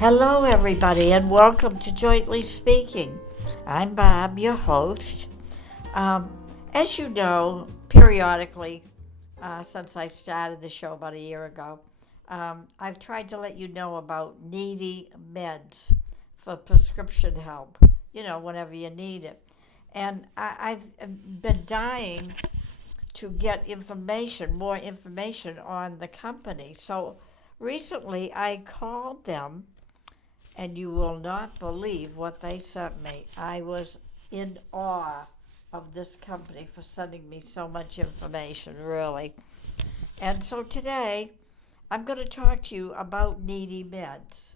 Hello, everybody, and welcome to Jointly Speaking. I'm Bob, your host. Um, as you know, periodically, since I started the show about a year ago, I've tried to let you know about needy meds for prescription help, whenever you need it. And I've been dying to get more information on the company. So recently I called them, and you will not believe what they sent me. I was in awe of this company for sending me so much information, really. And so today, I'm going to talk to you about Needy Meds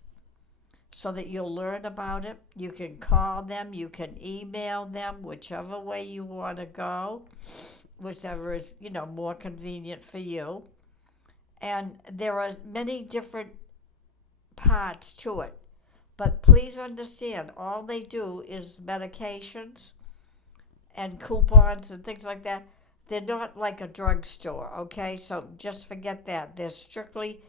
so that you'll learn about it. You can call them, you can email them, whichever way you want to go, whichever is, more convenient for you. And there are many different parts to it. But please understand, all they do is medications and coupons and things like that. They're not like a drugstore, okay? So just forget that. They're strictly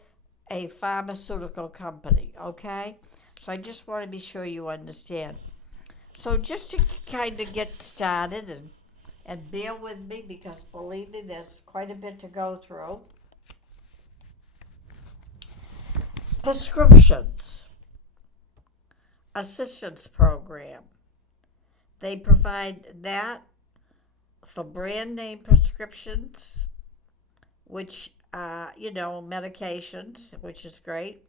a pharmaceutical company, okay? So I just want to be sure you understand. So just to kind of get started and bear with me, because believe me, there's quite a bit to go through. Prescriptions assistance program. They provide that for brand name prescriptions, which, medications, which is great.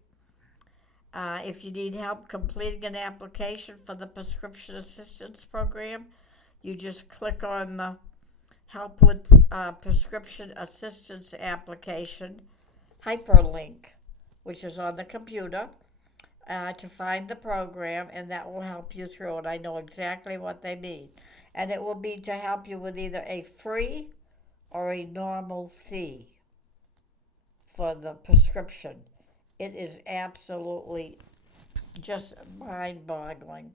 If you need help completing an application for the prescription assistance program, you just click on the help with prescription assistance application hyperlink, which is on the computer, to find the program, and that will help you through it. I know exactly what they mean. And it will be to help you with either a free or a normal fee for the prescription. It is absolutely just mind-boggling.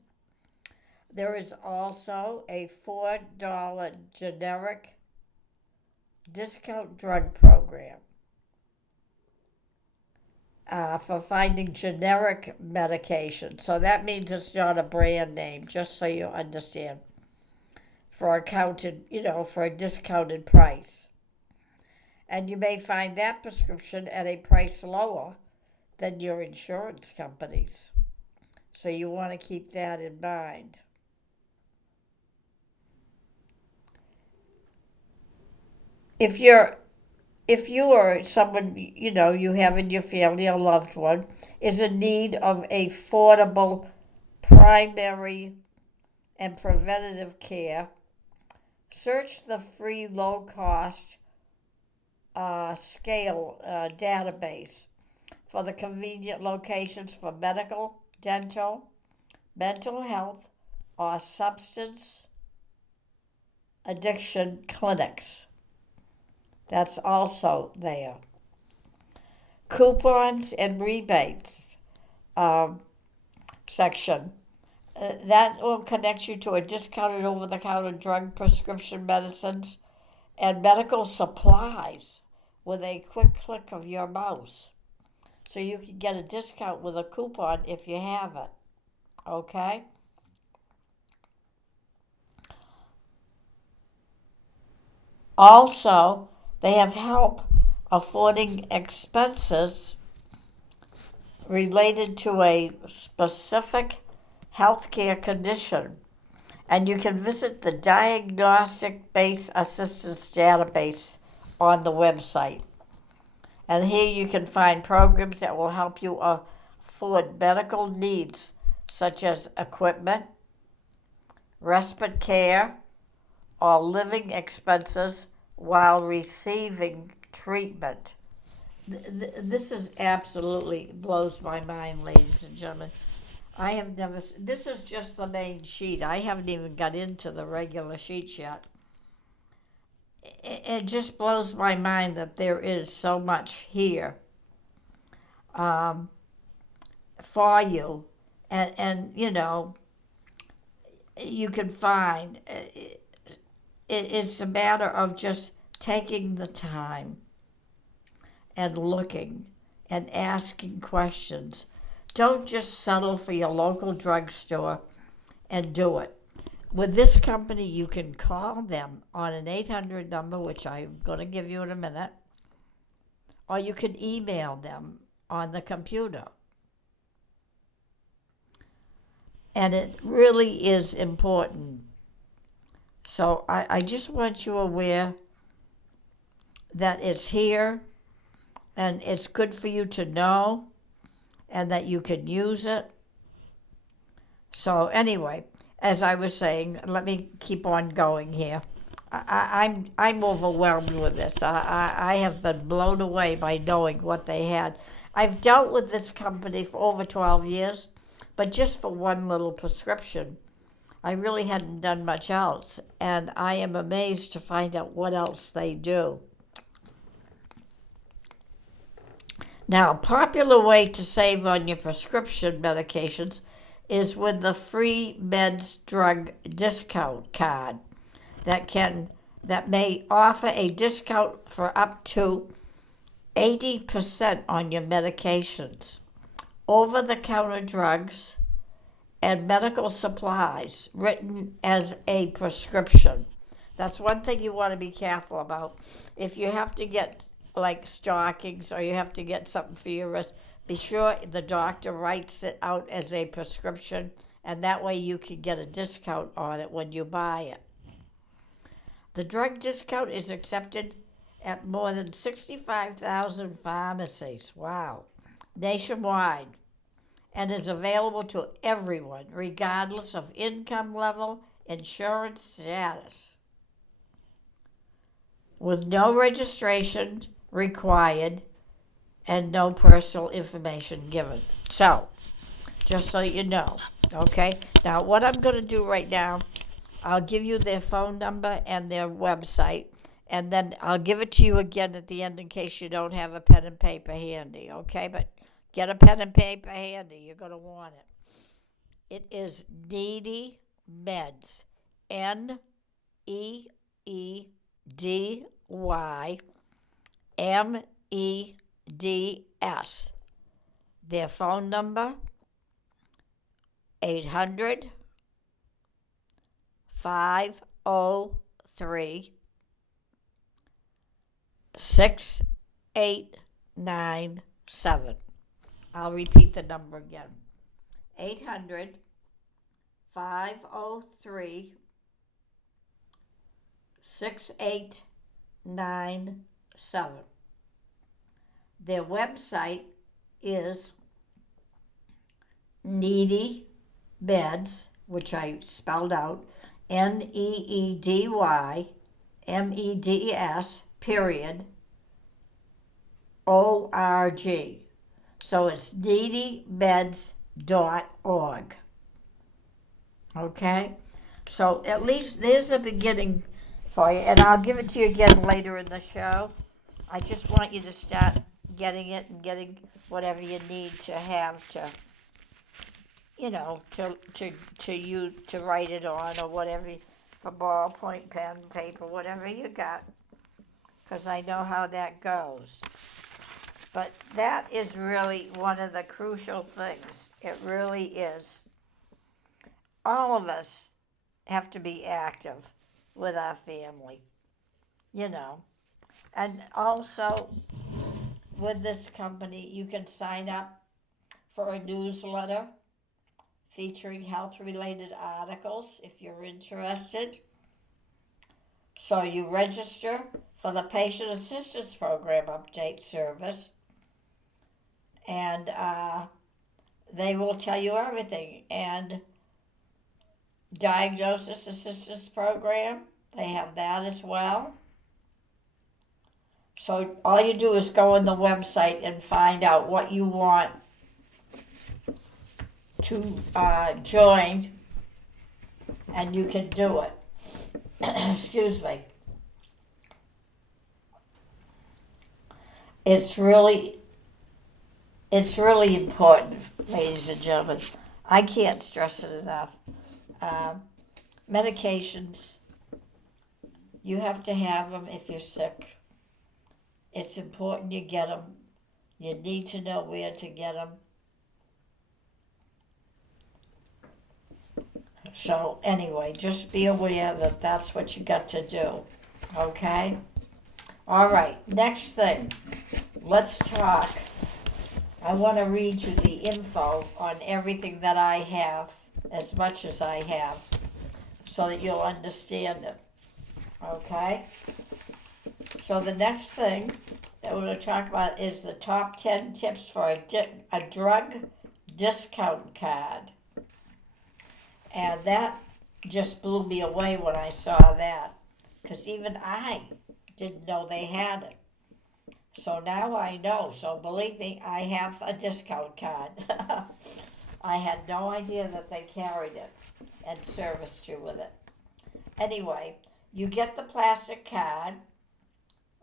There is also a $4 generic discount drug program for finding generic medication. So that means it's not a brand name, just so you understand. For a discounted price. And you may find that prescription at a price lower than your insurance companies. So you want to keep that in mind. If you or someone you have in your family, a loved one, is in need of affordable primary and preventative care, search the free low-cost scale database for the convenient locations for medical, dental, mental health, or substance addiction clinics. That's also there. Coupons and rebates section. That will connect you to a discounted over-the-counter drug, prescription medicines, and medical supplies with a quick click of your mouse. So you can get a discount with a coupon if you have it. Okay? Also, they have help affording expenses related to a specific healthcare condition. And you can visit the Diagnostic Base Assistance Database on the website. And here you can find programs that will help you afford medical needs such as equipment, respite care, or living expenses while receiving treatment. This is absolutely blows my mind, ladies and gentlemen. I have never. This is just the main sheet. I haven't even got into the regular sheets yet. It just blows my mind that there is so much here for you, and you can find. It's a matter of just taking the time and looking and asking questions Don't just settle for your local drugstore and do it. With this company, you can call them on an 800 number, which I'm going to give you in a minute, or you can email them on the computer. And it really is important. So I just want you aware that it's here and it's good for you to know and that you can use it. So anyway, as I was saying, let me keep on going here. I'm overwhelmed with this. I have been blown away by knowing what they had. I've dealt with this company for over 12 years, but just for one little prescription, I really hadn't done much else, and I am amazed to find out what else they do. Now, a popular way to save on your prescription medications is with the free meds drug discount card that may offer a discount for up to 80% on your medications, over-the-counter drugs, and medical supplies written as a prescription. That's one thing you want to be careful about. If you have to get like stockings or you have to get something for your wrist, be sure the doctor writes it out as a prescription, and that way you can get a discount on it when you buy it. The drug discount is accepted at more than 65,000 pharmacies, wow, nationwide, and is available to everyone, regardless of income level, insurance status, with no registration required and no personal information given. So, just so you know, okay? Now, what I'm going to do right now, I'll give you their phone number and their website, and then I'll give it to you again at the end in case you don't have a pen and paper handy, okay? But get a pen and paper handy. You're going to want it. It is Needy Meds. NEEDYMEDS. Their phone number, 800 503 6897. I'll repeat the number again. 800 503 6897. Their website is Needy Meds, which I spelled out, NEEDYMEDS, period, ORG. So it's needymeds.org. Okay? So at least there's a beginning for you, and I'll give it to you again later in the show. I just want you to start getting it and getting whatever you need to have to, to you to write it on or whatever, for ballpoint, pen, paper, whatever you got, because I know how that goes. But that is really one of the crucial things. It really is. All of us have to be active with our family, And also, with this company, you can sign up for a newsletter featuring health-related articles if you're interested. So you register for the Patient Assistance Program Update Service, and they will tell you everything. And Diagnosis Assistance Program, they have that as well. So all you do is go on the website and find out what you want to join, and you can do it. Excuse me. It's really important, ladies and gentlemen. I can't stress it enough. Medications, you have to have them if you're sick. It's important you get them. You need to know where to get them. So anyway, just be aware that that's what you got to do, okay? All right, next thing, let's talk. I want to read you the info on everything that I have, as much as I have, so that you'll understand it, okay? So the next thing that we're going to talk about is the top 10 tips for a drug discount card. And that just blew me away when I saw that, because even I didn't know they had it. So now I know. So believe me, I have a discount card. I had no idea that they carried it and serviced you with it. Anyway, you get the plastic card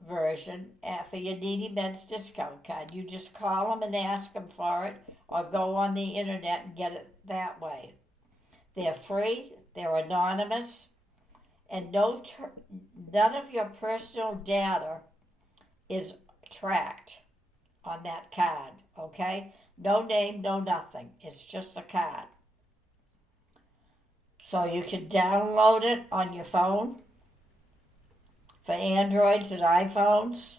version for your Needy Meds discount card. You just call them and ask them for it, or go on the internet and get it that way. They're free, they're anonymous, and none of your personal data is tracked on that card, okay? No name, no nothing. It's just a card. So you can download it on your phone for Androids and iPhones.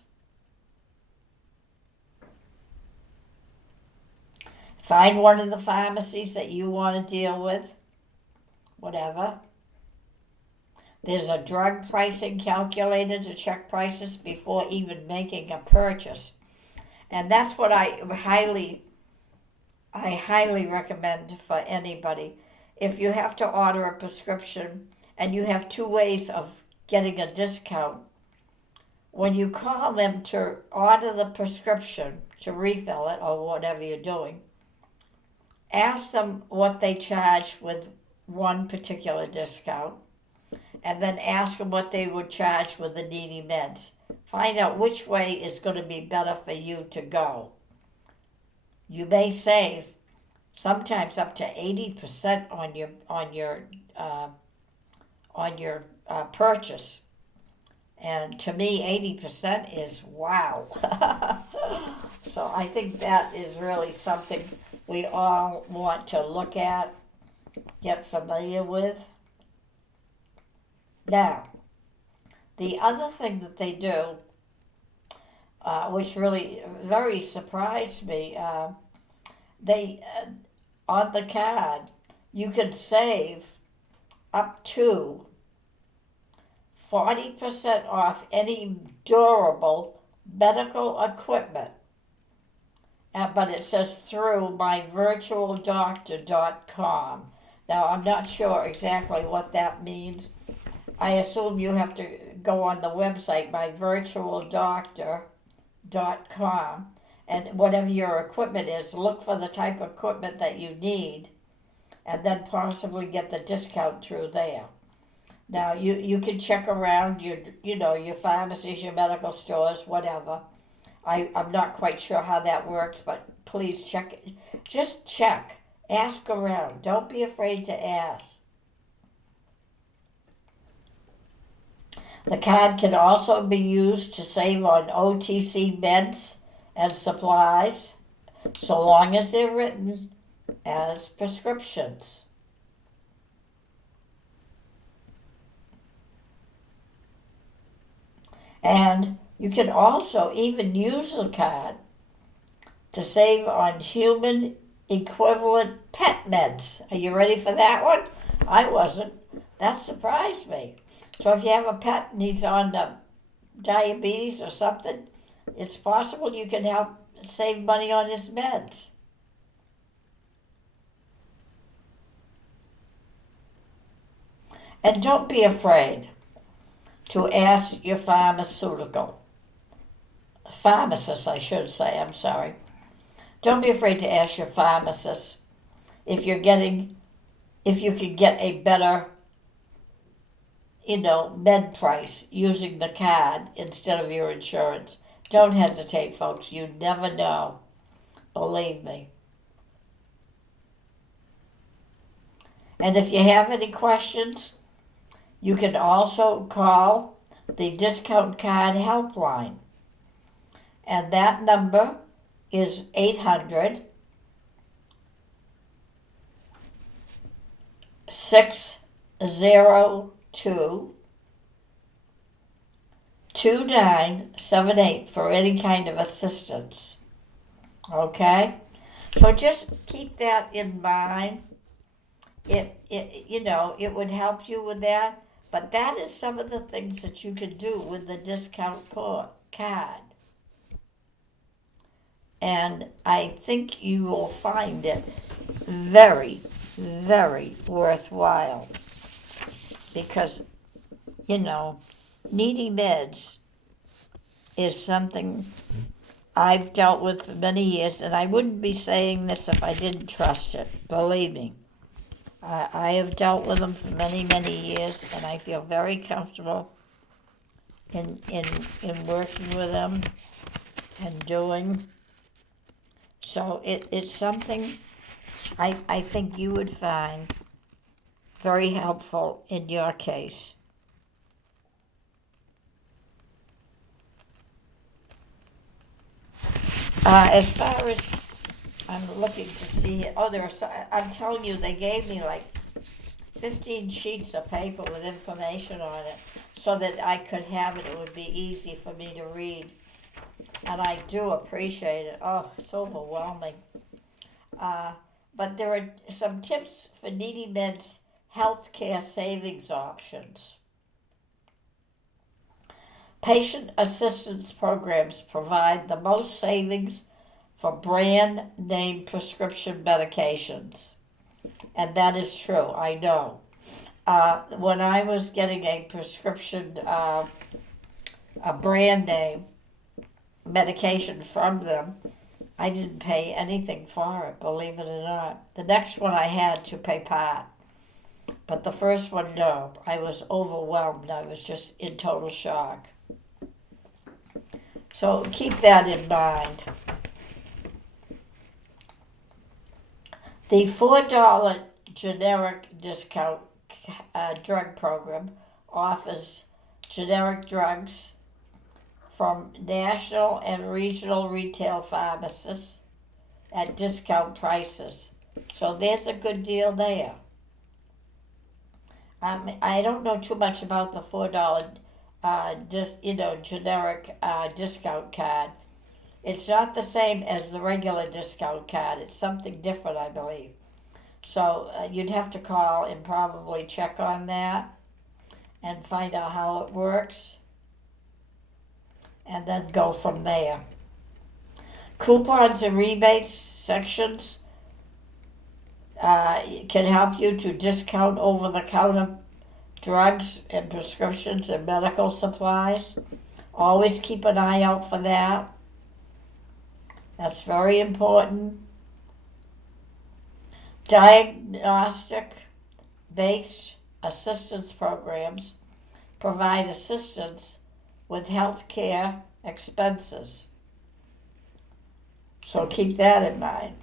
Find one of the pharmacies that you want to deal with, whatever. There's a drug pricing calculator to check prices before even making a purchase. And that's what I highly recommend for anybody. If you have to order a prescription and you have two ways of getting a discount, when you call them to order the prescription, to refill it or whatever you're doing, ask them what they charge with one particular discount, and then ask them what they would charge with the Needy Meds. Find out which way is going to be better for you to go. You may save sometimes up to 80% on your purchase, and to me 80% is wow. So I think that is really something we all want to look at, get familiar with. Now, the other thing that they do, which really very surprised me, they on the card you can save up to 40% off any durable medical equipment. But it says through myvirtualdoctor.com. Now, I'm not sure exactly what that means. I assume you have to go on the website, myvirtualdoctor.com, and whatever your equipment is, look for the type of equipment that you need, and then possibly get the discount through there. Now, you can check around your pharmacies, your medical stores, whatever. I'm not quite sure how that works, but please check it. Just check. Ask around. Don't be afraid to ask. The card can also be used to save on OTC meds and supplies, so long as they're written as prescriptions. And you can also even use the card to save on human equivalent pet meds. Are you ready for that one? I wasn't. That surprised me. So if you have a pet and he's on diabetes or something, it's possible you can help save money on his meds. And don't be afraid to ask your pharmacist, I'm sorry. Don't be afraid to ask your pharmacist if you can get a better med price using the card instead of your insurance. Don't hesitate, folks. You never know. Believe me. And if you have any questions, you can also call the discount card helpline. And that number is 800 602 2978 for any kind of assistance. Okay? So just keep that in mind. It would help you with that. But that is some of the things that you can do with the discount card. And I think you will find it very, very worthwhile. Because, needy meds is something I've dealt with for many years, and I wouldn't be saying this if I didn't trust it, believe me. I have dealt with them for many, many years, and I feel very comfortable in working with them and doing. So it's something I think you would find very helpful in your case. As far as I'm looking to see, I'm telling you, they gave me like 15 sheets of paper with information on it so that I could have it. It would be easy for me to read. And I do appreciate it. Oh, it's overwhelming. But there are some tips for needy men's healthcare savings options. Patient assistance programs provide the most savings for brand name prescription medications. And that is true, I know. When I was getting a prescription, a brand name medication from them, I didn't pay anything for it, believe it or not. The next one I had to pay part. But the first one, no. I was overwhelmed. I was just in total shock. So keep that in mind. The $4 generic discount drug program offers generic drugs from national and regional retail pharmacists at discount prices. So there's a good deal there. I don't know too much about the $4 generic discount card. It's not the same as the regular discount card. It's something different, I believe. So you'd have to call and probably check on that and find out how it works, and then go from there. Coupons and rebates sections can help you to discount over-the-counter drugs and prescriptions and medical supplies. Always keep an eye out for that. That's very important. Diagnostic-based assistance programs provide assistance with health care expenses. So keep that in mind.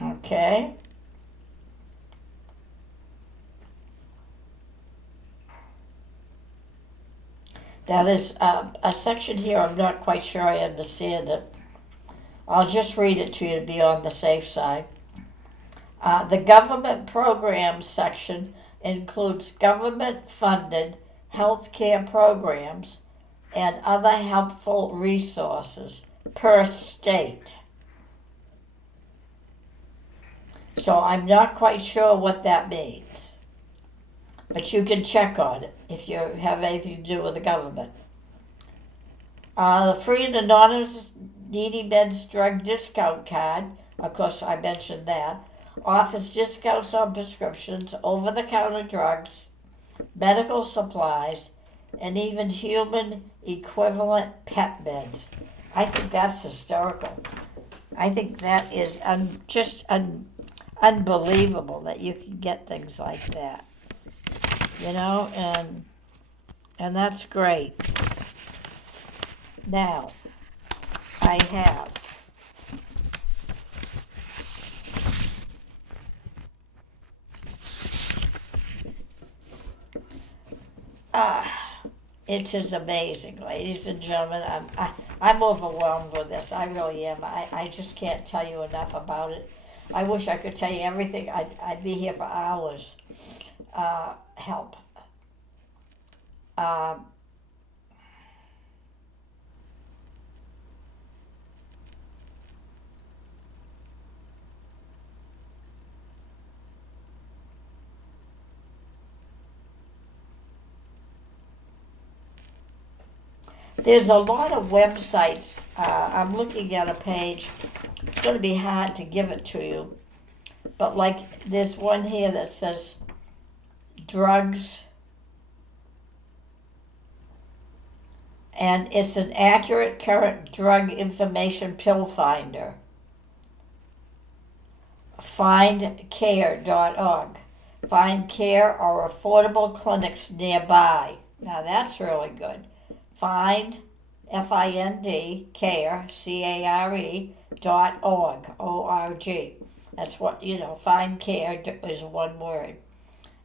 Okay. Now there's a section here, I'm not quite sure I understand it. I'll just read it to you to be on the safe side. The government programs section includes government-funded healthcare programs and other helpful resources per state. So I'm not quite sure what that means, but you can check on it if you have anything to do with the government. The free and anonymous needy men's drug discount card, of course I mentioned that, offers discounts on prescriptions, over-the-counter drugs, medical supplies, and even human equivalent pet meds. I think that's hysterical. I think that is just unbelievable that you can get things like that. And that's great. Now, I have it is amazing, ladies and gentlemen. I'm overwhelmed with this. I really am. I just can't tell you enough about it. I wish I could tell you everything. I'd be here for hours. Help. Um, there's a lot of websites. I'm looking at a page. It's going to be hard to give it to you. But like there's one here that says drugs, and it's an accurate current drug information pill finder. Findcare.org. Find care or affordable clinics nearby. Now that's really good. Find, F-I-N-D, care, C-A-R-E, .org, O-R-G. That's what, find care is one word.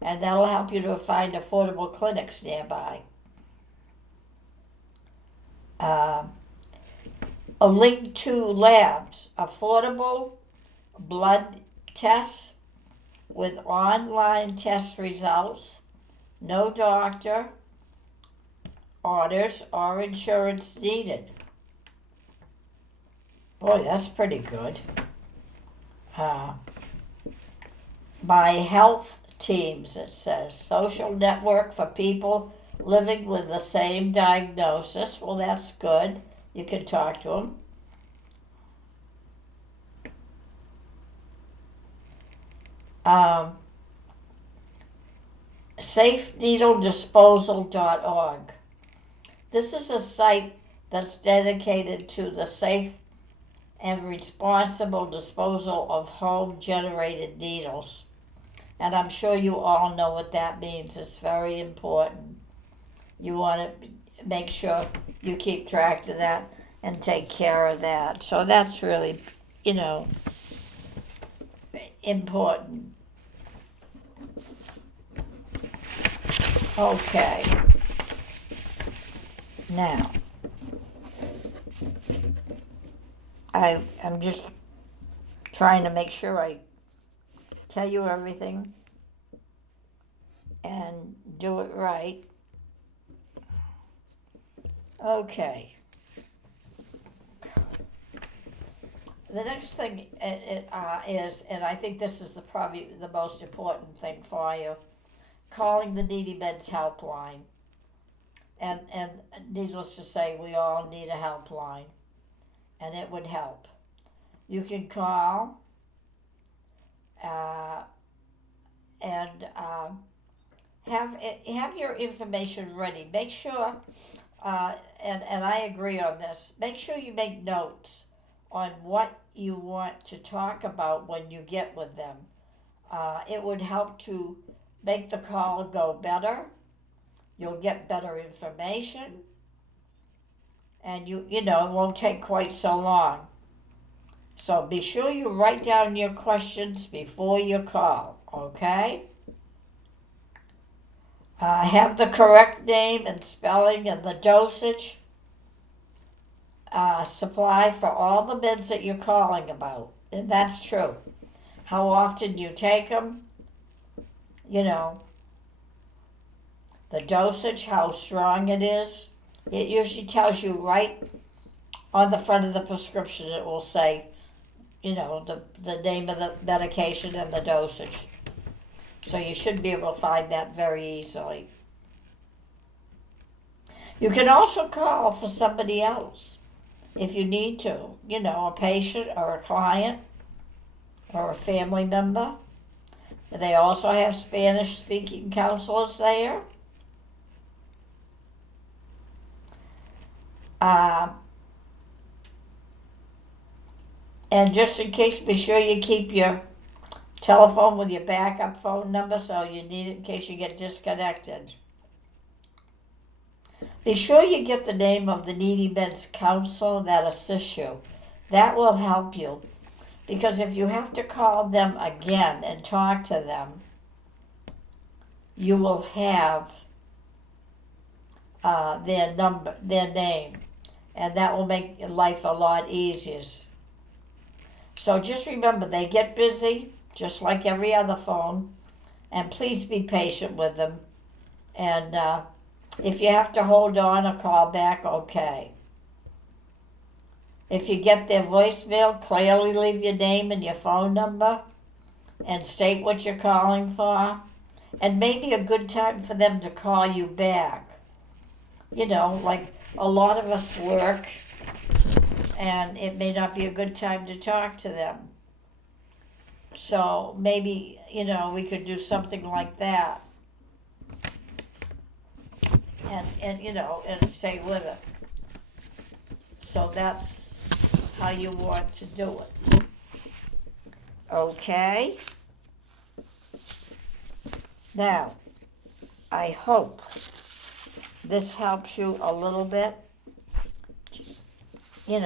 And that'll help you to find affordable clinics nearby. A link to labs, affordable blood tests with online test results, no doctor orders or insurance needed. Boy, that's pretty good. My health teams, it says, social network for people living with the same diagnosis. Well, that's good. You can talk to them. SafeNeedleDisposal.org. This is a site that's dedicated to the safe and responsible disposal of home-generated needles. And I'm sure you all know what that means. It's very important. You want to make sure you keep track of that and take care of that. So that's really, important. Okay. Now, I'm just trying to make sure I tell you everything and do it right. Okay. The next thing is, and I think this is probably the most important thing for you, calling the Needy Men's Helpline. And needless to say, we all need a helpline, and it would help. You can call and have your information ready. Make sure, and I agree on this, make sure you make notes on what you want to talk about when you get with them. It would help to make the call go better. You'll get better information, and it won't take quite so long. So be sure you write down your questions before you call, okay? Have the correct name and spelling and the dosage supply for all the meds that you're calling about, and that's true. How often you take them, the dosage, how strong it is. It usually tells you right on the front of the prescription. It will say, the name of the medication and the dosage. So you should be able to find that very easily. You can also call for somebody else if you need to, a patient or a client or a family member. They also have Spanish-speaking counselors there. And just in case, be sure you keep your telephone with your backup phone number so you need it in case you get disconnected. Be sure you get the name of the Needy Men's Counsel that assists you. That will help you, because if you have to call them again and talk to them, you will have their name. and that will make your life a lot easier. So just remember, they get busy, just like every other phone, and please be patient with them. And if you have to hold on or call back, okay. If you get their voicemail, clearly leave your name and your phone number and state what you're calling for. And maybe a good time for them to call you back. You know, like a lot of us work, and it may not be a good time to talk to them. So maybe, we could do something like that. And stay with it. So that's how you want to do it. Okay? Now, I hope this helps you a little bit, and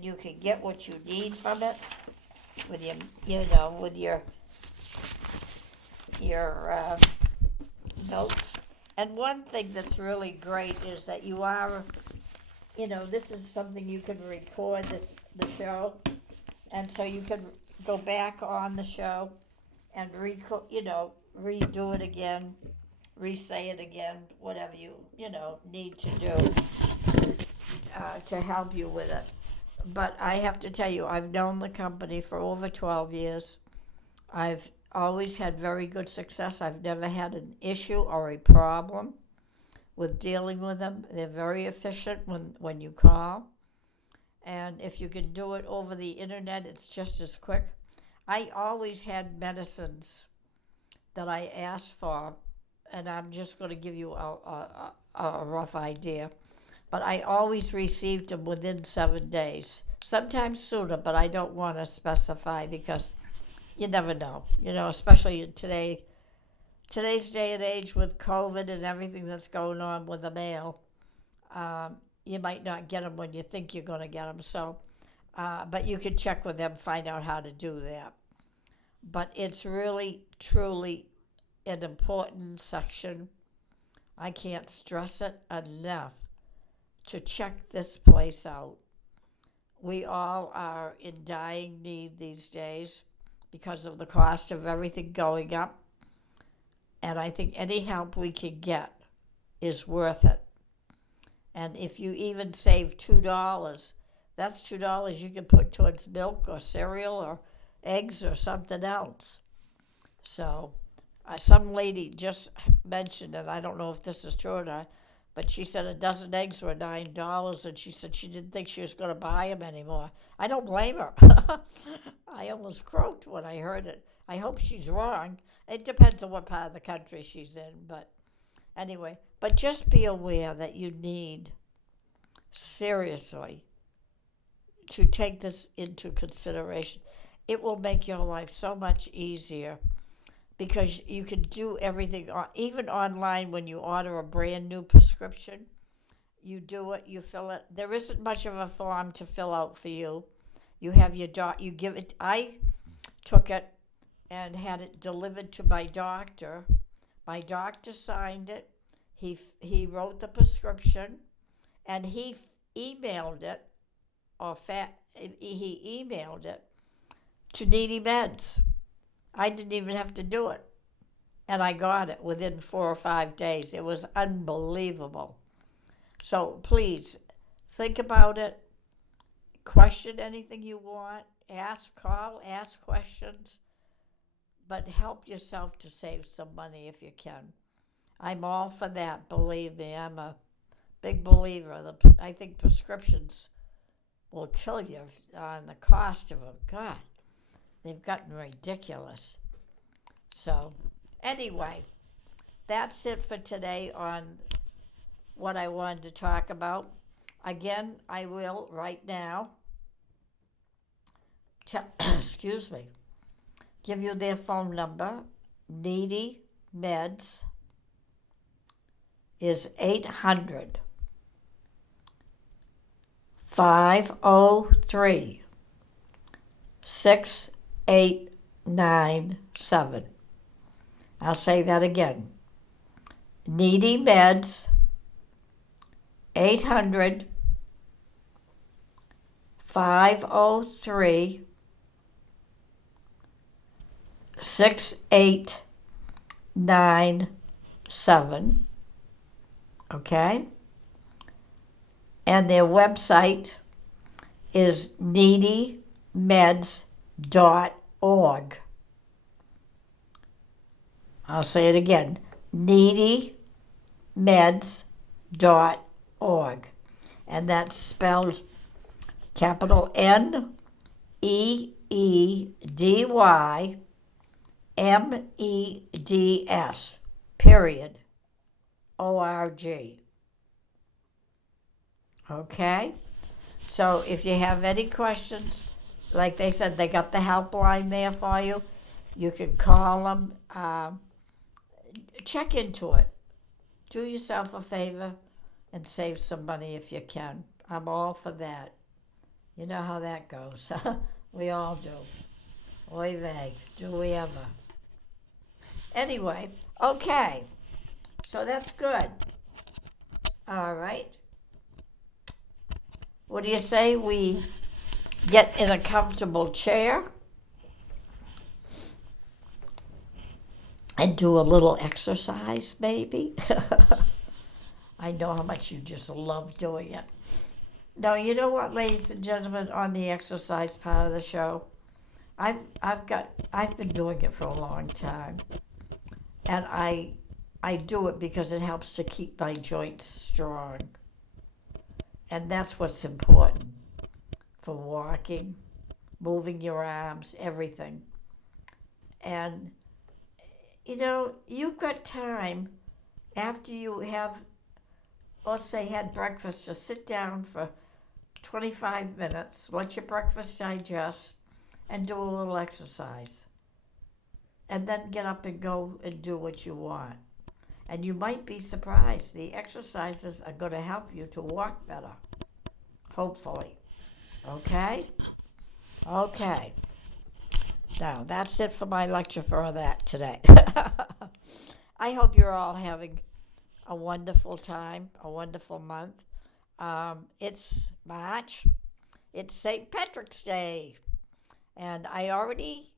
you can get what you need from it with your notes. And one thing that's really great is that you are, this is something you can record the show, and so you can go back on the show and redo it again, re-say it again, whatever you need to do to help you with it. But I have to tell you, I've known the company for over 12 years. I've always had very good success. I've never had an issue or a problem with dealing with them. They're very efficient when you call. And if you can do it over the internet, it's just as quick. I always had medicines that I asked for, and I'm just going to give you a rough idea. But I always received them within 7 days, sometimes sooner, but I don't want to specify because you never know, especially today's day and age with COVID and everything that's going on with the mail. You might not get them when you think you're going to get them. So, but you could check with them, find out how to do that. But it's really, truly an important section. I can't stress it enough to check this place out. We all are in dying need these days because of the cost of everything going up. And I think any help we can get is worth it. And if you even save $2, that's $2 you can put towards milk or cereal or eggs or something else. So some lady just mentioned, and I don't know if this is true or not, but she said a dozen eggs were $9, and she said she didn't think she was going to buy them anymore. I don't blame her. I almost croaked when I heard it. I hope she's wrong. It depends on what part of the country she's in, but anyway. But just be aware that you need, seriously, to take this into consideration. It will make your life so much easier because you can do everything, even online when you order a brand new prescription. You do it, you fill it. There isn't much of a form to fill out for you. You have your you give it. I took it and had it delivered to my doctor. My doctor signed it. He wrote the prescription, and he emailed it, he emailed it to Needy Meds. I didn't even have to do it, and I got it within 4 or 5 days. It was unbelievable. So please think about it. Question anything you want. Ask questions, but help yourself to save some money if you can. I'm all for that, believe me. I'm a big believer. I think prescriptions will kill you on the cost of them. God, they've gotten ridiculous. So, anyway, that's it for today on what I wanted to talk about. Again, I will right now, excuse me, give you their phone number. Needy Meds is 800 503 6897. I'll say that again. Needy Meds 800-503-6897. Okay? And their website is needymeds.org. I'll say it again, needymeds.org. And that's spelled capital NEEDYMEDS, period, ORG. Okay? So if you have any questions, like they said, they got the helpline there for you. You can call them. Check into it. Do yourself a favor and save some money if you can. I'm all for that. You know how that goes. We all do. Oy vey, do we ever? Anyway, okay. So that's good. All right. What do you say we get in a comfortable chair and do a little exercise, maybe? I know how much you just love doing it. Now, you know what, ladies and gentlemen, on the exercise part of the show, I've been doing it for a long time, and I do it because it helps to keep my joints strong, and that's what's important for walking, moving your arms, everything. And you know, you've got time after you have, let's say, had breakfast, to sit down for 25 minutes, let your breakfast digest, and do a little exercise. And then get up and go and do what you want. And you might be surprised. The exercises are going to help you to walk better, hopefully. Okay? Okay. Now, that's it for my lecture for that today. I hope you're all having a wonderful time, a wonderful month. It's March. It's St. Patrick's Day. And I already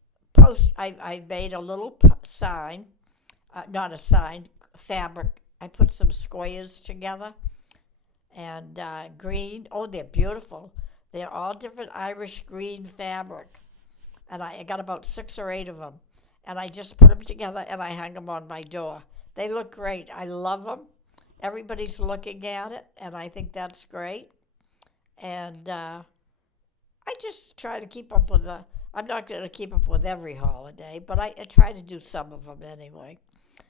I made a little sign, not a sign, fabric. I put some squares together and green. Oh, they're beautiful. They're all different Irish green fabric. And I got about 6 or 8 of them. And I just put them together and I hung them on my door. They look great. I love them. Everybody's looking at it, and I think that's great. And I just try to keep up with I'm not going to keep up with every holiday, but I try to do some of them anyway,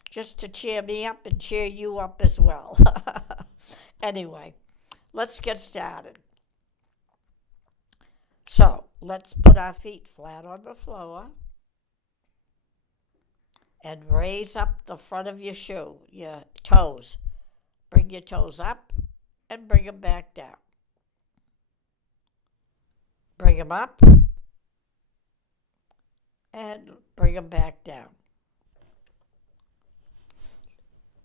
just to cheer me up and cheer you up as well. Anyway, let's get started. So let's put our feet flat on the floor and raise up the front of your shoe, your toes. Bring your toes up and bring them back down. Bring them up and bring them back down.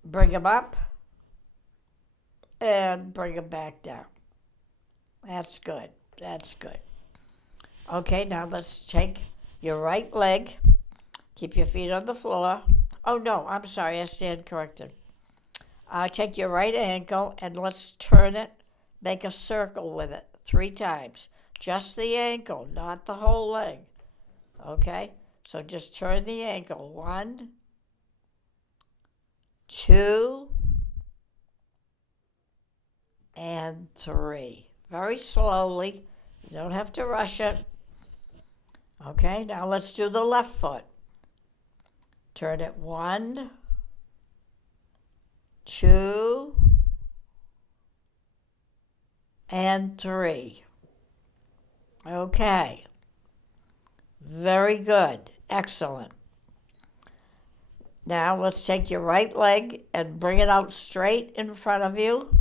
Bring them up and bring them back down. That's good. That's good. Okay, now let's take your right leg. Keep your feet on the floor. Oh, no, I'm sorry. I stand corrected. Take your right ankle and let's turn it. Make a circle with it 3 times. Just the ankle, not the whole leg. Okay? So just turn the ankle. 1, 2, and 3. Very slowly. You don't have to rush it. Okay, now let's do the left foot. Turn it 1, 2, and 3. Okay. Very good. Excellent. Now let's take your right leg and bring it out straight in front of you.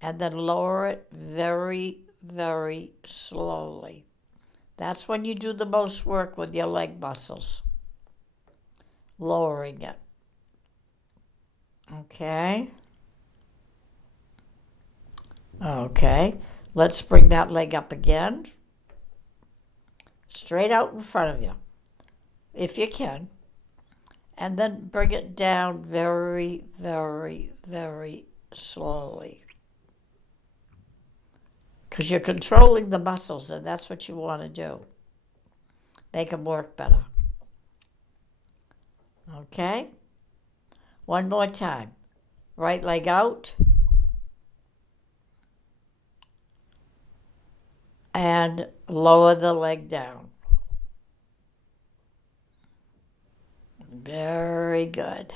And then lower it very, very slowly. That's when you do the most work with your leg muscles. Lowering it. Okay. Okay, let's bring that leg up again, straight out in front of you, if you can. And then bring it down very, very, very slowly. Because you're controlling the muscles, and that's what you want to do. Make them work better. Okay? One more time. Right leg out. And lower the leg down. Very good.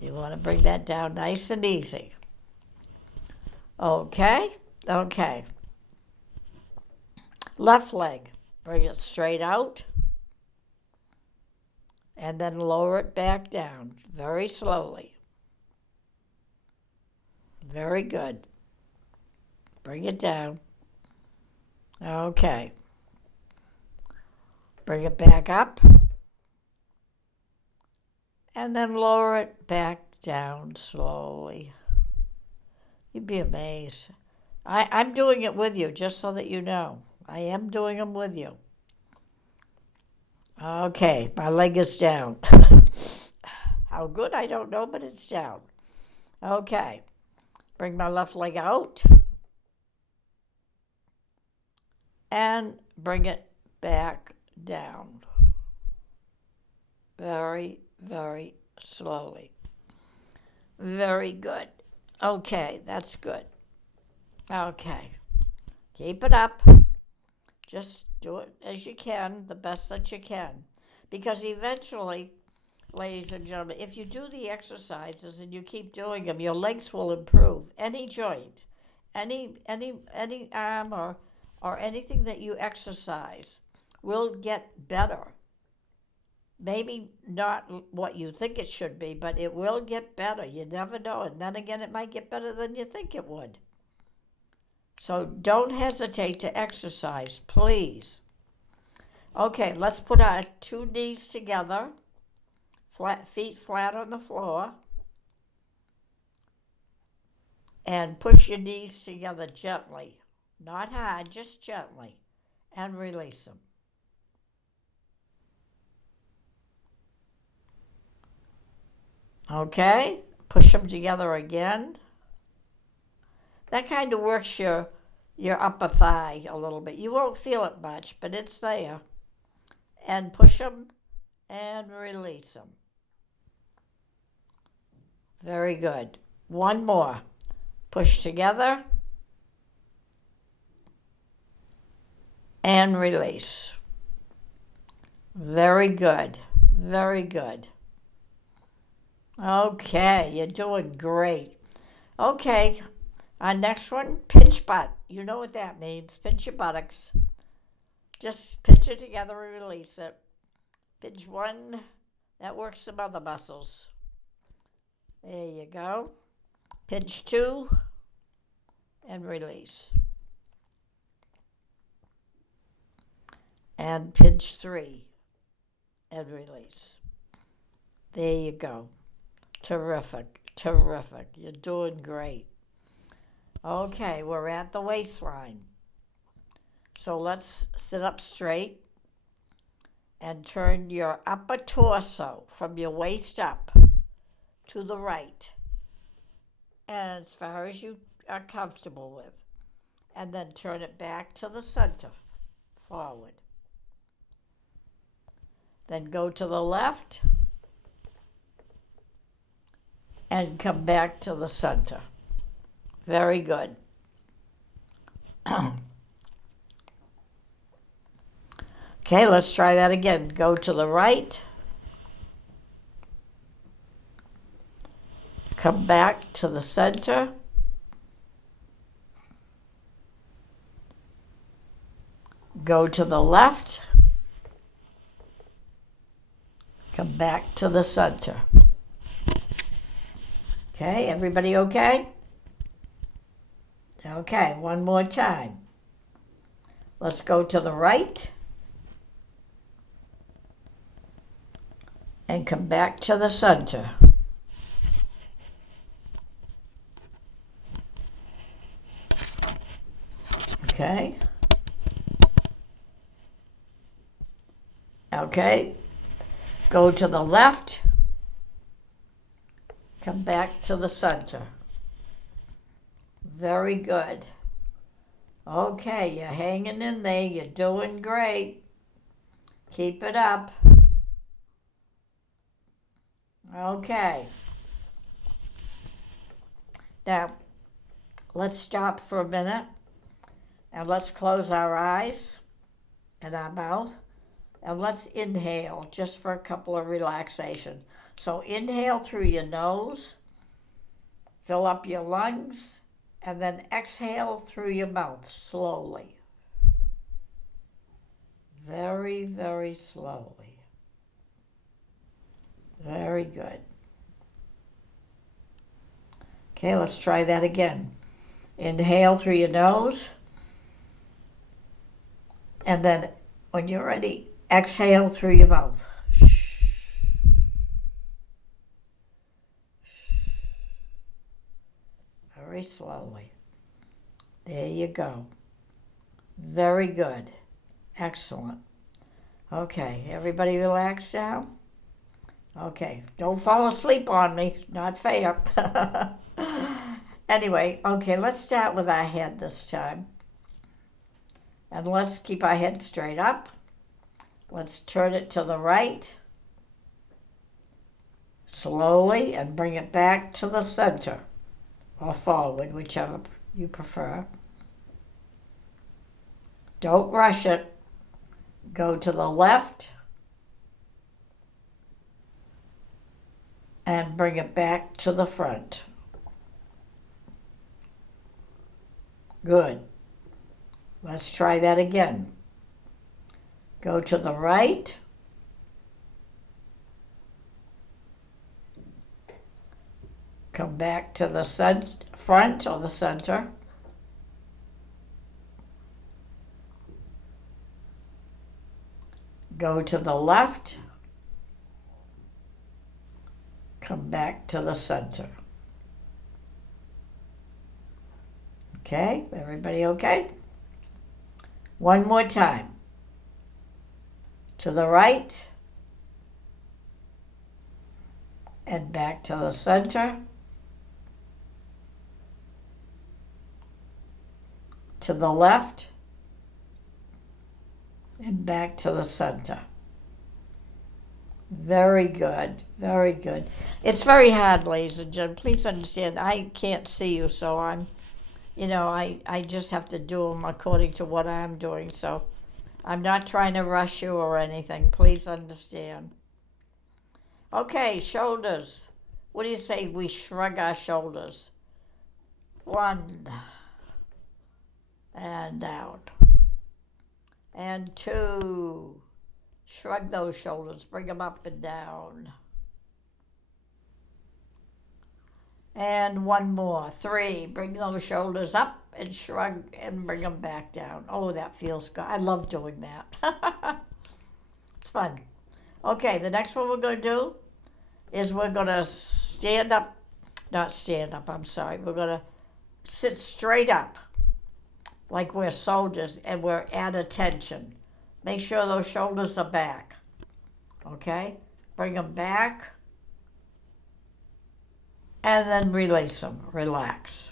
You want to bring that down nice and easy. Okay? Okay. Left leg. Bring it straight out. And then lower it back down very slowly. Very good. Bring it down. Okay. Bring it back up. And then lower it back down slowly. You'd be amazed. I'm doing it with you, just so that you know. I am doing them with you. Okay, my leg is down. How good, I don't know, but it's down. Okay, bring my left leg out. And bring it back down. Very, very slowly. Very good. Okay, that's good. Okay, keep it up. Just do it as you can, the best that you can. Because eventually, ladies and gentlemen, if you do the exercises and you keep doing them, your legs will improve. Any joint, any arm or anything that you exercise will get better. Maybe not what you think it should be, but it will get better. You never know. And then again, it might get better than you think it would. So don't hesitate to exercise, please. Okay, let's put our two knees together, feet flat on the floor, and push your knees together gently. Not hard, just gently, and release them. Okay, push them together again. That kind of works your upper thigh a little bit. You won't feel it much, but it's there. And push them and release them. Very good. One more. Push together and release. Very good. Very good. Okay, you're doing great. Okay, our next one, pinch butt. You know what that means. Pinch your buttocks. Just pinch it together and release it. Pinch one. That works some other muscles. There you go. Pinch two and release. And pinch three and release. There you go. Terrific, terrific. You're doing great. Okay, we're at the waistline. So let's sit up straight and turn your upper torso from your waist up to the right, and as far as you are comfortable with. And then turn it back to the center, forward. Then go to the left and come back to the center. Very good. Okay, let's try that again. Go to the right. Come back to the center. Go to the left. Come back to the center. Okay, everybody okay? Okay, one more time. Let's go to the right and come back to the center. Okay. Okay. Go to the left. Come back to the center. Very good. Okay, you're hanging in there. You're doing great. Keep it up. Okay. Now, let's stop for a minute and let's close our eyes and our mouth and let's inhale just for a couple of relaxation. So inhale through your nose, fill up your lungs, and then exhale through your mouth slowly. Very, very slowly. Very good. Okay, let's try that again. Inhale through your nose. And then when you're ready, exhale through your mouth. Very slowly. There you go. Very good. Excellent. Okay, everybody relax now? Okay, don't fall asleep on me. Not fair. Anyway, okay, let's start with our head this time. And let's keep our head straight up. Let's turn it to the right. Slowly, and bring it back to the center. Or forward, whichever you prefer. Don't rush it. Go to the left. And bring it back to the front. Good. Let's try that again. Go to the right. Come back to the front or the center. Go to the left. Come back to the center. Okay, everybody okay? One more time. To the right. And back to the center. To the left. And back to the center. Very good, very good. It's very hard, ladies and gentlemen. Please understand, I can't see you, so I just have to do them according to what I'm doing. So I'm not trying to rush you or anything. Please understand. Okay, shoulders. What do you say we shrug our shoulders? 1. And down. And 2. Shrug those shoulders, bring them up and down. And 1 more. 3, bring those shoulders up and shrug and bring them back down. Oh, that feels good. I love doing that. It's fun. Okay, the next one we're going to do is we're going to We're going to sit straight up like we're soldiers and we're at attention. Make sure those shoulders are back. Okay? Bring them back. And then release them. Relax.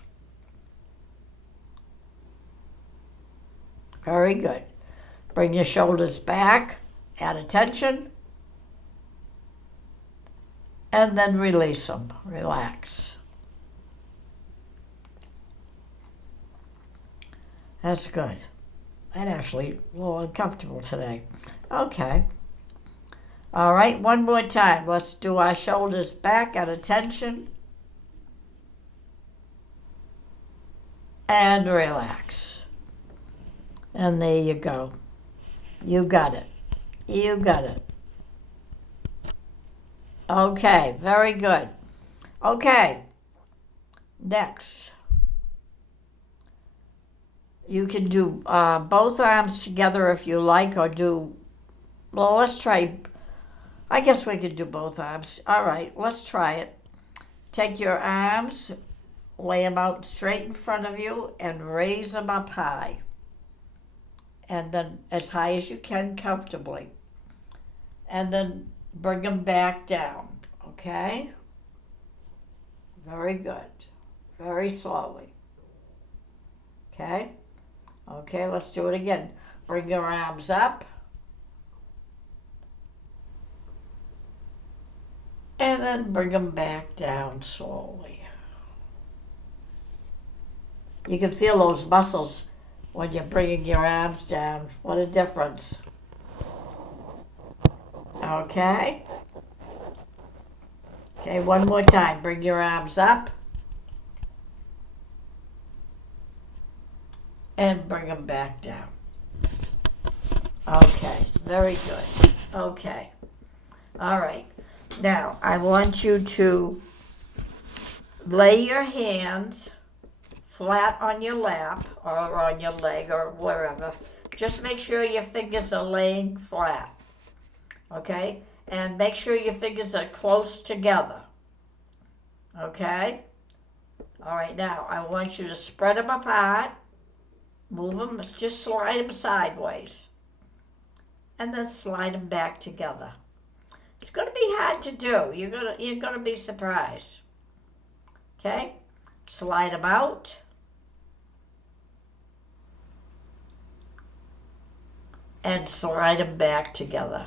Very good. Bring your shoulders back. Add attention. And then release them. Relax. That's good. I'm actually a little uncomfortable today. Okay. All right, one more time. Let's do our shoulders back at attention. And relax. And there you go. You got it. You got it. Okay, very good. Okay, next. You can do both arms together if you like, or let's try, I guess we could do both arms. All right, let's try it. Take your arms, lay them out straight in front of you, and raise them up high. and then as high as you can comfortably. And then bring them back down, okay? Very good. Very slowly. Okay? Okay, let's do it again. Bring your arms up. And then bring them back down slowly. You can feel those muscles when you're bringing your arms down. What a difference. Okay? Okay, one more time. Bring your arms up. And bring them back down. Okay, very good. Okay. All right. Now, I want you to lay your hands flat on your lap or on your leg or wherever. Just make sure your fingers are laying flat. Okay? And make sure your fingers are close together. Okay? All right, now I want you to spread them apart. Move them, just slide them sideways. And then slide them back together. It's going to be hard to do. You're gonna be surprised. Okay? Slide them out. And slide them back together.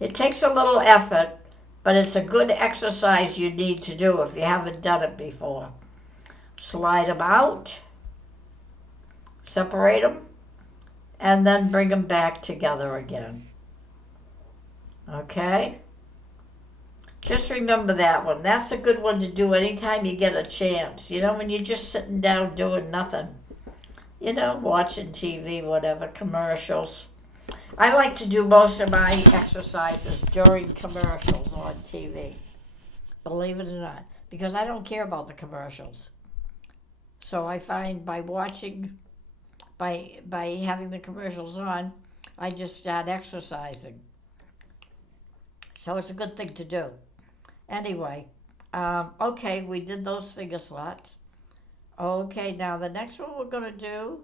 It takes a little effort, but it's a good exercise you need to do if you haven't done it before. Slide them out, separate them, and then bring them back together again. Okay? Just remember that one. That's a good one to do anytime you get a chance. You know, when you're just sitting down doing nothing. You know, watching TV, whatever, commercials. I like to do most of my exercises during commercials on TV. Believe it or not. Because I don't care about the commercials. So I find by watching, by having the commercials on, I just start exercising. So it's a good thing to do. Anyway, okay, we did those finger slots. Okay, now the next one we're going to do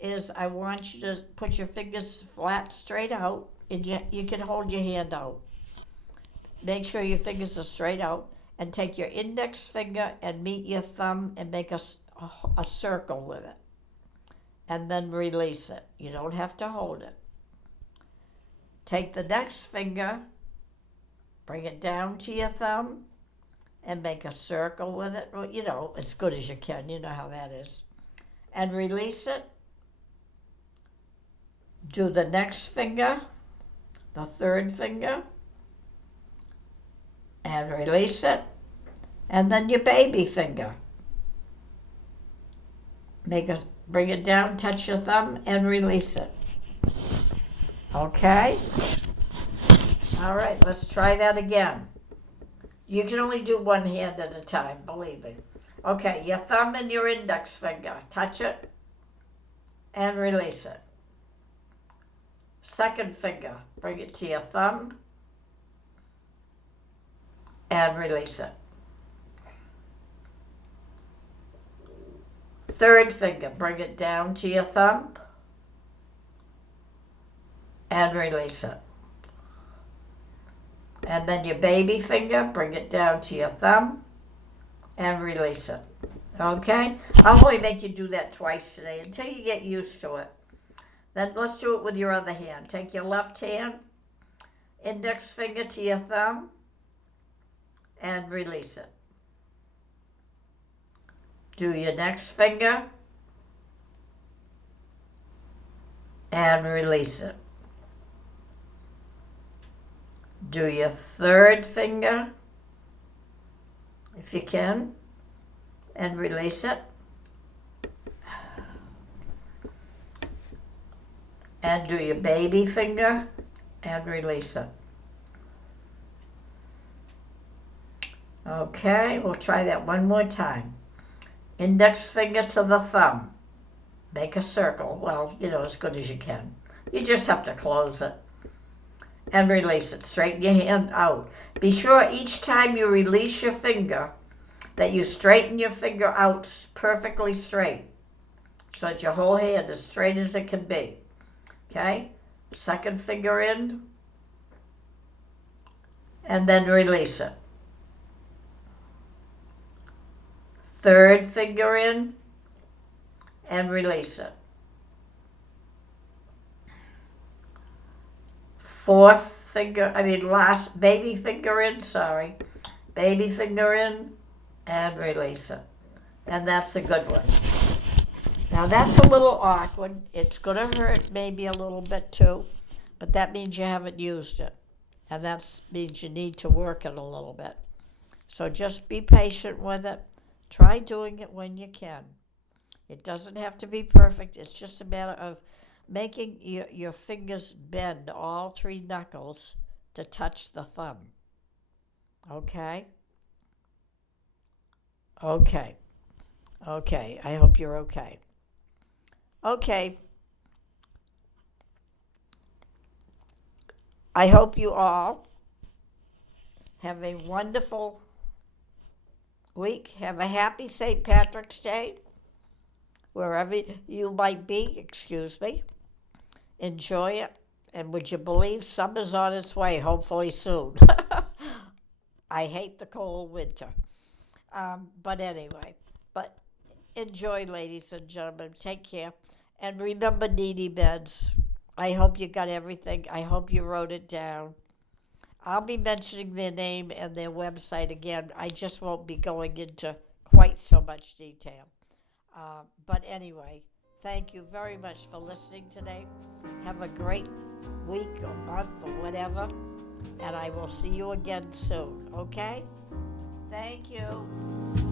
is I want you to put your fingers flat straight out, and you can hold your hand out. Make sure your fingers are straight out, and take your index finger and meet your thumb and make a circle with it. And then release it. You don't have to hold it. Take the next finger, bring it down to your thumb, and make a circle with it. Well, you know, as good as you can. You know how that is. And release it. Do the next finger, the third finger, and release it. And then your baby finger. Bring it down, touch your thumb, and release it. Okay? All right, let's try that again. You can only do one hand at a time, believe me. Okay, your thumb and your index finger. Touch it and release it. Second finger, bring it to your thumb and release it. Third finger, bring it down to your thumb and release it. And then your baby finger, bring it down to your thumb and release it. Okay? I'll only make you do that twice today until you get used to it. Then let's do it with your other hand. Take your left hand, index finger to your thumb, and release it. Do your next finger and release it. Do your third finger, if you can, and release it. And do your baby finger and release it. Okay, we'll try that one more time. Index finger to the thumb. Make a circle. Well, you know, as good as you can. You just have to close it. And release it. Straighten your hand out. Be sure each time you release your finger that you straighten your finger out perfectly straight. so that your whole hand is straight as it can be. Okay? Second finger in, and then release it. Third finger in, and release it. Last baby finger in, baby finger in, and release it. And that's a good one. Now that's a little awkward. It's gonna hurt maybe a little bit too, but that means you haven't used it. And that means you need to work it a little bit. So just be patient with it. Try doing it when you can. It doesn't have to be perfect. It's just a matter of making your fingers bend, all three knuckles, to touch the thumb. Okay? Okay. Okay. I hope you're okay. Okay. I hope you all have a wonderful week. Have a happy St. Patrick's Day, wherever you might be, excuse me. Enjoy it. And would you believe summer's on its way, hopefully soon. I hate the cold winter. But anyway, enjoy, ladies and gentlemen. Take care. And remember Needy Beds. I hope you got everything. I hope you wrote it down. I'll be mentioning their name and their website again. I just won't be going into quite so much detail. But anyway, thank you very much for listening today. Have a great week or month or whatever. And I will see you again soon, okay? Thank you.